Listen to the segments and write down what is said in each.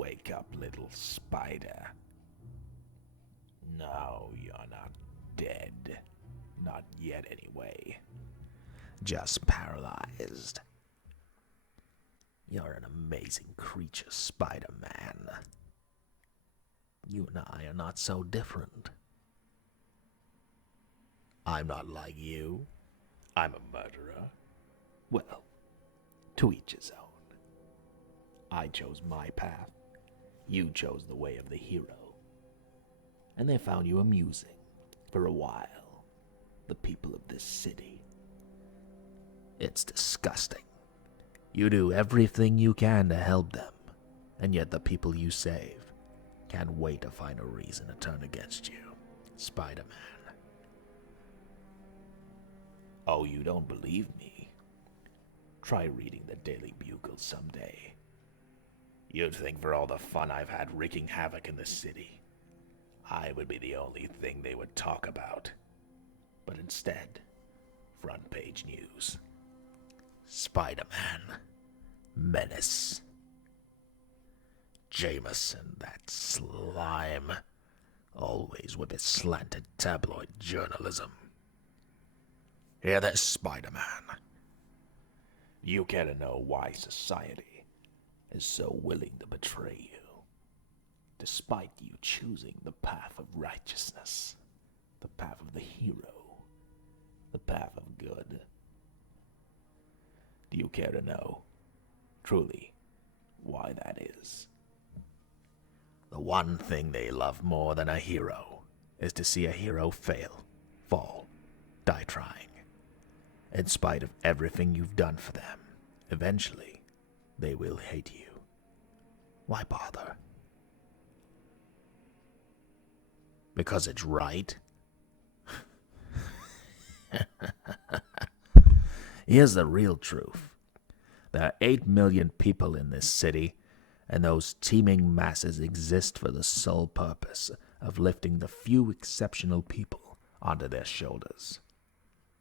Wake up, little spider. No, you're not dead. Not yet, anyway. Just paralyzed. You're an amazing creature, Spider-Man. You and I are not so different. I'm not like you. I'm a murderer. Well, to each his own. I chose my path. You chose the way of the hero. And they found you amusing for a while. The people of this city. It's disgusting. You do everything you can to help them, and yet the people you save can't wait to find a reason to turn against you, Spider-Man. Oh, you don't believe me? Try reading the Daily Bugle someday. You'd think for all the fun I've had wreaking havoc in the city, I would be the only thing they would talk about. But instead, front page news. Spider-Man. Menace. Jameson, that slime. Always with his slanted tabloid journalism. Hear this, Spider-Man. You care to know why society is so willing to betray you, despite you choosing the path of righteousness, the path of the hero, the path of good. Do you care to know, truly, why that is? The one thing they love more than a hero is to see a hero fail, fall, die trying. In spite of everything you've done for them, eventually, they will hate you. Why bother? Because it's right? Here's the real truth. There are 8 million people in this city, and those teeming masses exist for the sole purpose of lifting the few exceptional people onto their shoulders.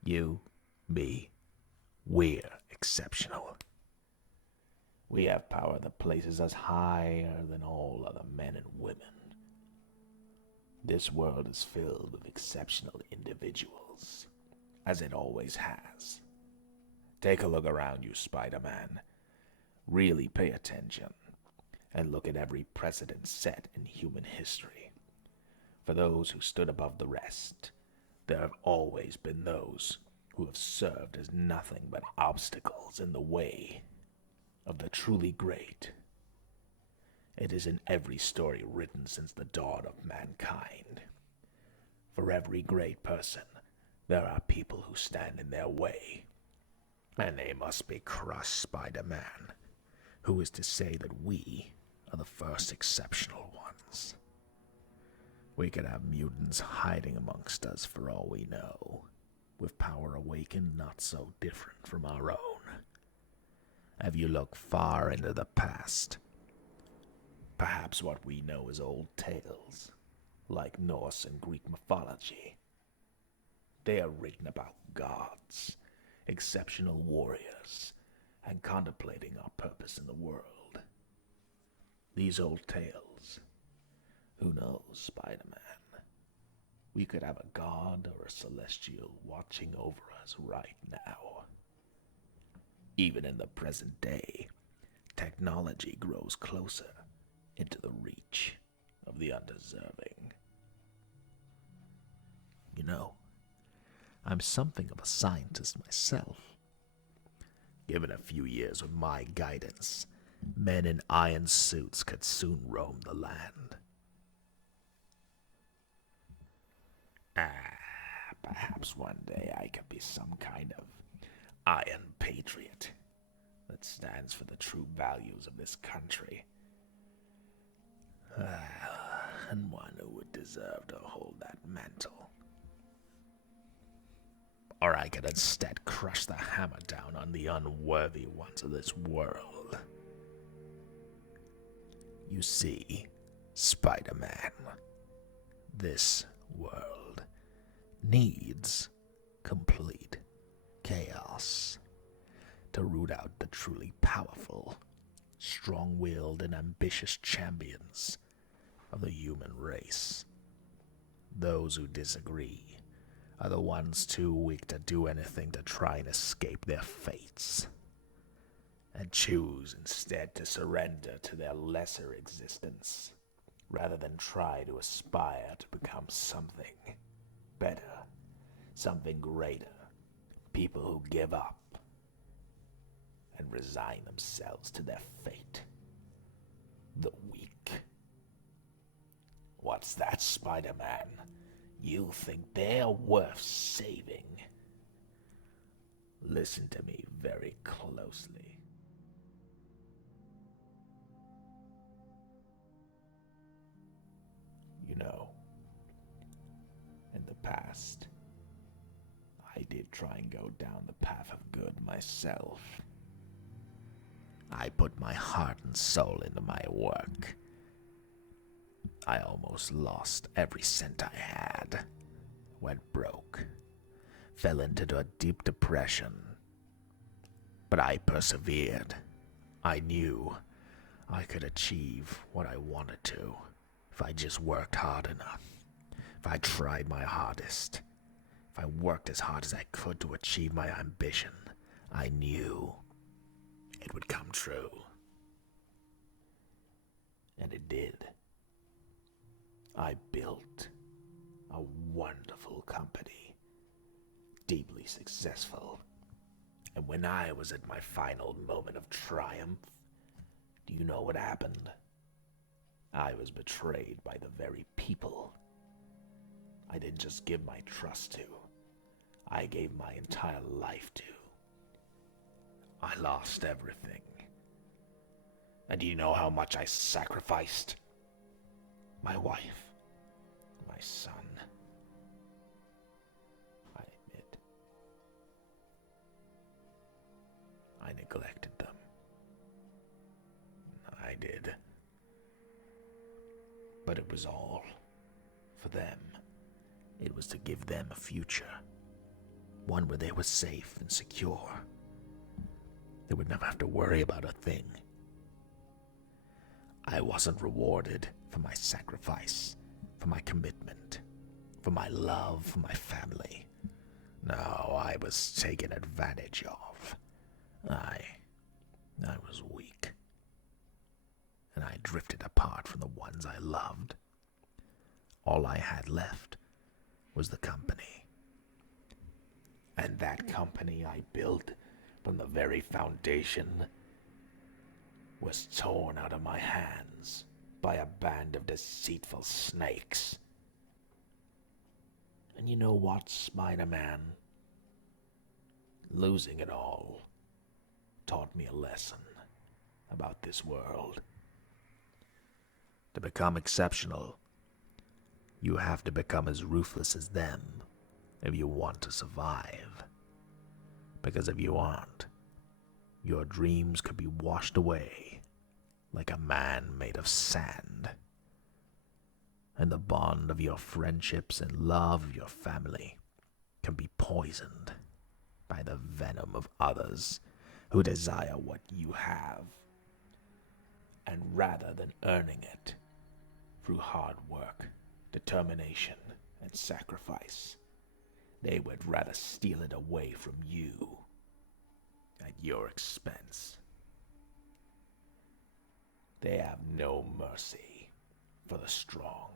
You, me, we're exceptional. We have power that places us higher than all other men and women. This world is filled with exceptional individuals, as it always has. Take a look around you, Spider-Man. Really pay attention, and look at every precedent set in human history. For those who stood above the rest, there have always been those who have served as nothing but obstacles in the way of the truly great. It is in every story written since the dawn of mankind. For every great person, there are people who stand in their way, and they must be crushed, Spider-Man. Who is to say that we are the first exceptional ones? We could have mutants hiding amongst us for all we know, with power awakened not so different from our own. Have you looked far into the past? Perhaps what we know is old tales, like Norse and Greek mythology. They are written about gods, exceptional warriors, and contemplating our purpose in the world. These old tales, who knows, Spider-Man? We could have a god or a celestial watching over us right now. Even in the present day, technology grows closer into the reach of the undeserving. You know, I'm something of a scientist myself. Given a few years with my guidance, men in iron suits could soon roam the land. Perhaps one day I could be some kind of iron patriot that stands for the true values of this country. And one who would deserve to hold that mantle. Or I could instead crush the hammer down on the unworthy ones of this world. You see, Spider-Man, this world needs complete chaos to root out the truly powerful strong-willed and ambitious champions of the human race. Those who disagree are the ones too weak to do anything to try and escape their fates, and choose instead to surrender to their lesser existence, rather than try to aspire to become something better, something greater. People who give up and resign themselves to their fate. The weak. What's that, Spider-Man? You think they're worth saving? Listen to me very closely. You know, in the past, I did try and go down the path of good myself. I put my heart and soul into my work. I almost lost every cent I had, went broke, fell into a deep depression. But I persevered. I knew I could achieve what I wanted to if I just worked hard enough, if I tried my hardest, if I worked as hard as I could to achieve my ambition. I knew it would come true. And it did. I built a wonderful company, deeply successful. And when I was at my final moment of triumph, do you know what happened? I was betrayed by the very people I didn't just give my trust to, I gave my entire life to. I lost everything. And do you know how much I sacrificed? My wife, my son. I admit, I neglected them. I did. But it was all for them. It was to give them a future, one where they were safe and secure. They would never have to worry about a thing. I wasn't rewarded for my sacrifice, for my commitment, for my love, for my family. No, I was taken advantage of. I was weak. And I drifted apart from the ones I loved. All I had left was the company. And that company I built from the very foundation was torn out of my hands by a band of deceitful snakes. And you know what, Spider-Man? Losing it all taught me a lesson about this world. To become exceptional, you have to become as ruthless as them if you want to survive. Because if you aren't, your dreams could be washed away like a man made of sand. And the bond of your friendships and love of your family can be poisoned by the venom of others who desire what you have. And rather than earning it through hard work, determination, and sacrifice, they would rather steal it away from you at your expense. They have no mercy for the strong.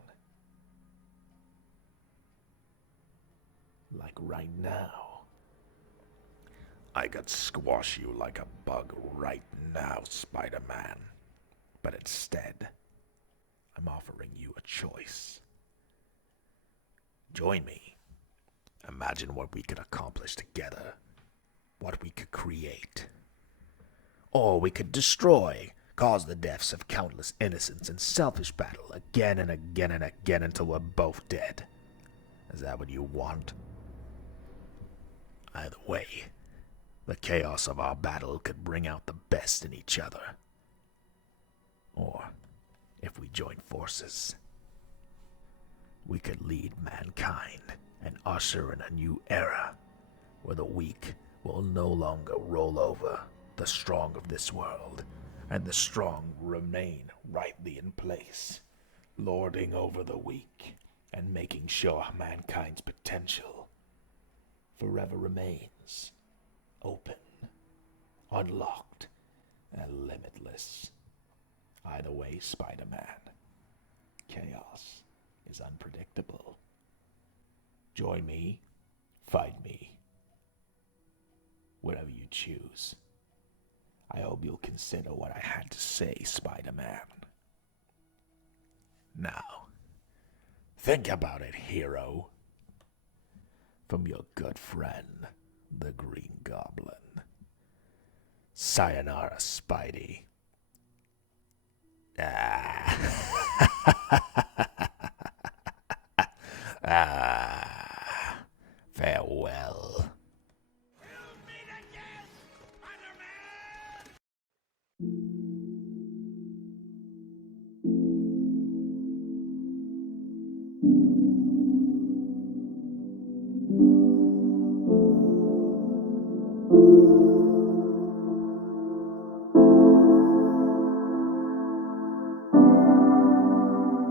Like right now. I could squash you like a bug right now, Spider-Man. But instead, I'm offering you a choice. Join me. Imagine what we could accomplish together. What we could create. Or we could destroy, cause the deaths of countless innocents in selfish battle again and again and again until we're both dead. Is that what you want? Either way, the chaos of our battle could bring out the best in each other. Or, if we join forces, we could lead mankind and usher in a new era where the weak will no longer roll over the strong of this world, and the strong remain rightly in place, lording over the weak and making sure mankind's potential forever remains open, unlocked, and limitless. Either way, Spider-Man, chaos is unpredictable. Join me, fight me, whatever you choose. I hope you'll consider what I had to say, Spider-Man. Now, think about it, hero. From your good friend, the Green Goblin. Sayonara, Spidey. Farewell.